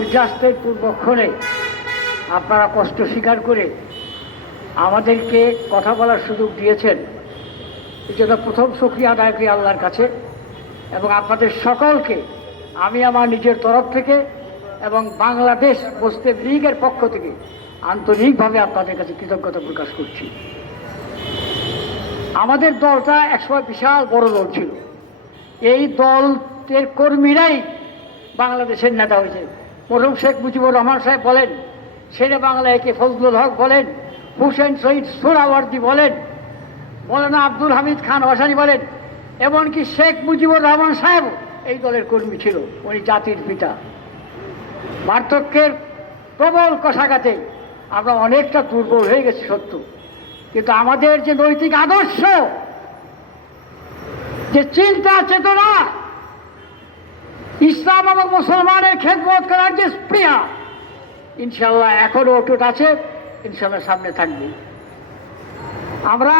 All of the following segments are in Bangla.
সূর্যাস্তের পূর্বক্ষণে আপনারা কষ্ট স্বীকার করে আমাদেরকে কথা বলার সুযোগ দিয়েছেন, এই জন্য প্রথম শুকরিয়া আদায় করি আল্লাহর কাছে। এবং আপনাদের সকলকে আমি আমার নিজের তরফ থেকে এবং বাংলাদেশ মুসলিম লীগের পক্ষ থেকে আন্তরিকভাবে আপনাদের কাছে কৃতজ্ঞতা প্রকাশ করছি। আমাদের দলটা একসময় বিশাল বড় দল ছিল। এই দলের কর্মীরাই বাংলাদেশের নেতা হয়েছে। মরহুম শেখ মুজিবুর রহমান সাহেব বলেন, শেরে বাংলা একে ফজলুল হক বলেন, হুসেন শহীদ সোহরাওয়ার্দী বলেন, মৌলানা আব্দুল হামিদ খান ভাসানী বলেন, এমনকি শেখ মুজিবুর রহমান সাহেব এই দলের কর্মী ছিল। উনি জাতির পিতা। পার্থক্যের প্রবল কষাঘাতে আমরা অনেকটা দুর্বল হয়ে গেছি সত্য, কিন্তু আমাদের যে নৈতিক আদর্শ, যে চিন্তা চেতনা, ইসলাম এবং মুসলমানের খেদমত করার যে স্পৃহা, ইনশাল্লাহ এখনো অটুট আছে, ইনশাল্লাহ সামনে থাকবে। আমরা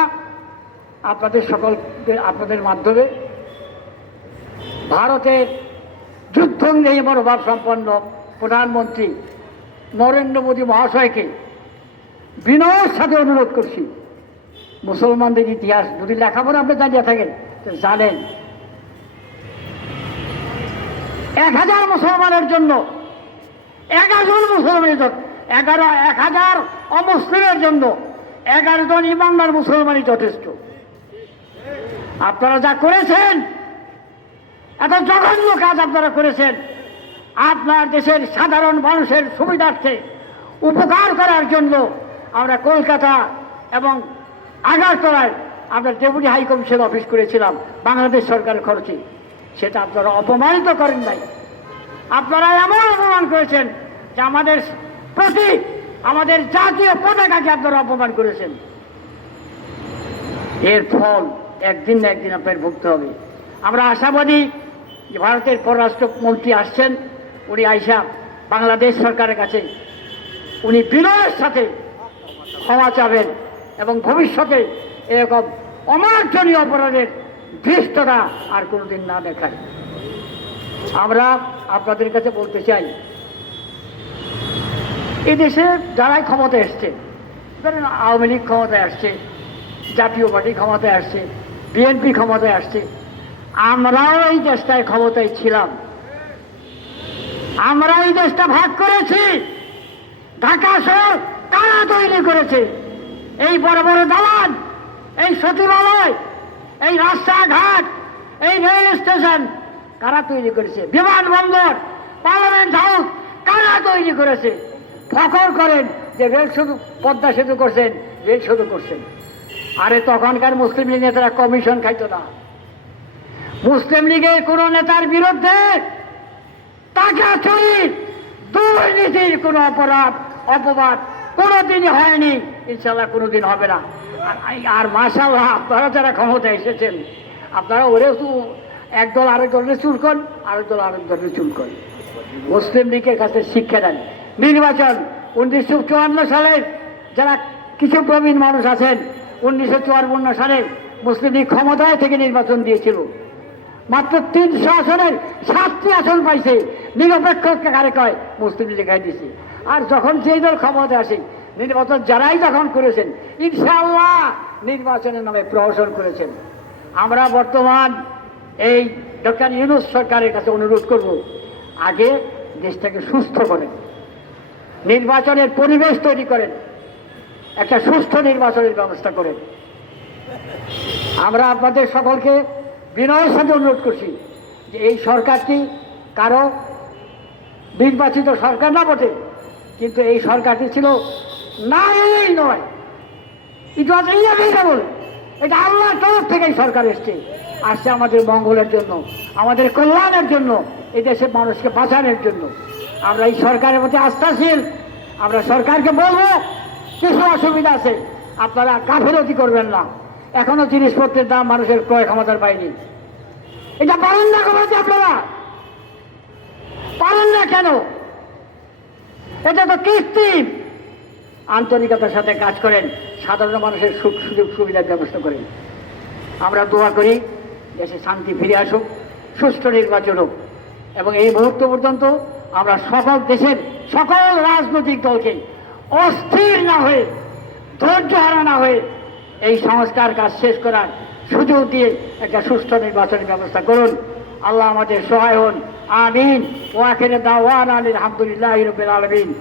আপনাদের মাধ্যমে ভারতের যুদ্ধংদেহী মনোভাব সম্পন্ন প্রধানমন্ত্রী নরেন্দ্র মোদী মহাশয়কে বিনয়ের সাথে অনুরোধ করছি, মুসলমানদের ইতিহাস যদি লেখাপড়া আপনি জানিয়ে থাকেন জানেন, 1000 মুসলমানের জন্য 11 জন মুসলমানের জন্য 1000 অমুসলিমের জন্য 11 জন ইমানদার মুসলমানই যথেষ্ট। আপনারা যা করেছেন, এত জঘন্য কাজ আপনারা করেছেন, আপনার দেশের সাধারণ মানুষের সুবিধার্থে উপকার করার জন্য আমরা কলকাতা এবং আগারতলায় আমরা ডেপুটি হাই কমিশন অফিস করেছিলাম বাংলাদেশ সরকারের খরচে। সেটা আপনারা অপমানিত করেন নাই। আপনারা এমন অপমান করেছেন যে আমাদের প্রতীক, আমাদের জাতীয় পতাকাকে আপনারা অপমান করেছেন। এর ফল একদিন না একদিন আপনার ভুগতে হবে। আমরা আশাবাদী যে ভারতের পররাষ্ট্রমন্ত্রী আসছেন, উনি আইসা বাংলাদেশ সরকারের কাছে উনি বিনয়ের সাথে ক্ষমা চাবেন এবং ভবিষ্যতে এরকম অমার্জনীয় অপরাধের ধৃষ্টতা আর কোনোদিন না দেখায়। আমরা আপনাদের কাছে বলতে চাই, এদেশে যারাই ক্ষমতায় এসছে, ধরেন আওয়ামী লীগ ক্ষমতায় আসছে, জাতীয় পার্টি ক্ষমতায় আসছে, বিএনপি ক্ষমতায় আসছে, আমরাও এই দেশটায় ক্ষমতায় ছিলাম। আমরা এই দেশটা ভাগ করেছি। ঢাকা শহর কারা তৈরি করেছে? এই বড় বড় দালান, এই সচিবালয়, এই রাস্তাঘাট, এই রেল স্টেশন কারা তৈরি করেছে? বিমানবন্দর, পার্লামেন্ট হাউস কারা তৈরি করেছে? ফখর করেন যে রেল শুধু পদ্মা সেতু করছেন, রেল শুধু করছেন। আরে তখনকার মুসলিম লীগ নেতারা কমিশন খাইতো না। মুসলিম লীগের কোন নেতার বিরুদ্ধে টাকা চুরি, দুর্নীতির কোন অপবাদ কোনোদিনই হয়নি, ইনশাল্লাহ কোনোদিন হবে না। আর মাশাআল্লাহ আপনারা যারা ক্ষমতায় এসেছেন, আপনারা ওরেও তো একদল আরেক দলের চুলকন, আরেক দল আরেক দলের চুলকন। মুসলিম লীগের কাছে শিক্ষা দেন। নির্বাচন 1954 সালের যারা কিছু প্রবীণ মানুষ আছেন, 1954 সালে মুসলিম লীগ ক্ষমতায় থেকে নির্বাচন দিয়েছিল। মাত্র 300 আসনের 7টি আসন পাইছে। নিরপেক্ষ কারে কয়? মুসলিম লীগ দিয়েছে। আর যখন যেই দল ক্ষমতায় আসে, নির্বাচন যারাই যখন করেছেন, ইনশাআল্লাহ নির্বাচনের নামে প্রহসন করেছেন। আমরা বর্তমান এই ডক্টর ইউনূস সরকারের কাছে অনুরোধ করব, আগে দেশটাকে সুস্থ করেন, নির্বাচনের পরিবেশ তৈরি করেন, একটা সুস্থ নির্বাচনের ব্যবস্থা করেন। আমরা আপনাদের সকলকে বিনয়ের সাথে অনুরোধ করছি যে এই সরকারটি কারো নির্বাচিত সরকার না বটে, কিন্তু এই সরকারটি ছিল নাই নয়, ইট ওয়াজ ইনএভিটেবল। এটা আল্লাহর তরফ থেকে এই সরকার আসছে আমাদের মঙ্গলের জন্য, আমাদের কল্যাণের জন্য, এই দেশের মানুষকে বাঁচানোর জন্য। আমরা এই সরকারের প্রতি আস্থাশীল। আমরা সরকারকে বলবো, কিছু অসুবিধা আছে, আপনারা গাফিলতি করবেন না। এখনো জিনিসপত্রের দাম মানুষের ক্রয় ক্ষমতার বাইরে। এটা পারেন না কমাতে, আপনারা পারেন না কেন? এটা তো কৃত্রিম। আন্তরিকতার সাথে কাজ করেন, সাধারণ মানুষের সুখ সুযোগ সুবিধার ব্যবস্থা করেন। আমরা দোয়া করি দেশে শান্তি ফিরে আসুক, সুষ্ঠু নির্বাচন হোক, এবং এই মুহূর্ত পর্যন্ত আমরা সকল দেশের সকল রাজনৈতিক দলকে অস্থির না হয়ে, ধৈর্য হারা না হয়ে এই সংস্কার কাজ শেষ করার সুযোগ দিয়ে একটা সুষ্ঠু নির্বাচনের ব্যবস্থা করুন। আল্লাহ আমাদের সহায় হন। আমিন। ওয়া আখিরু দাওয়ানা আলহামদুলিল্লাহি রাব্বিল আলামিন।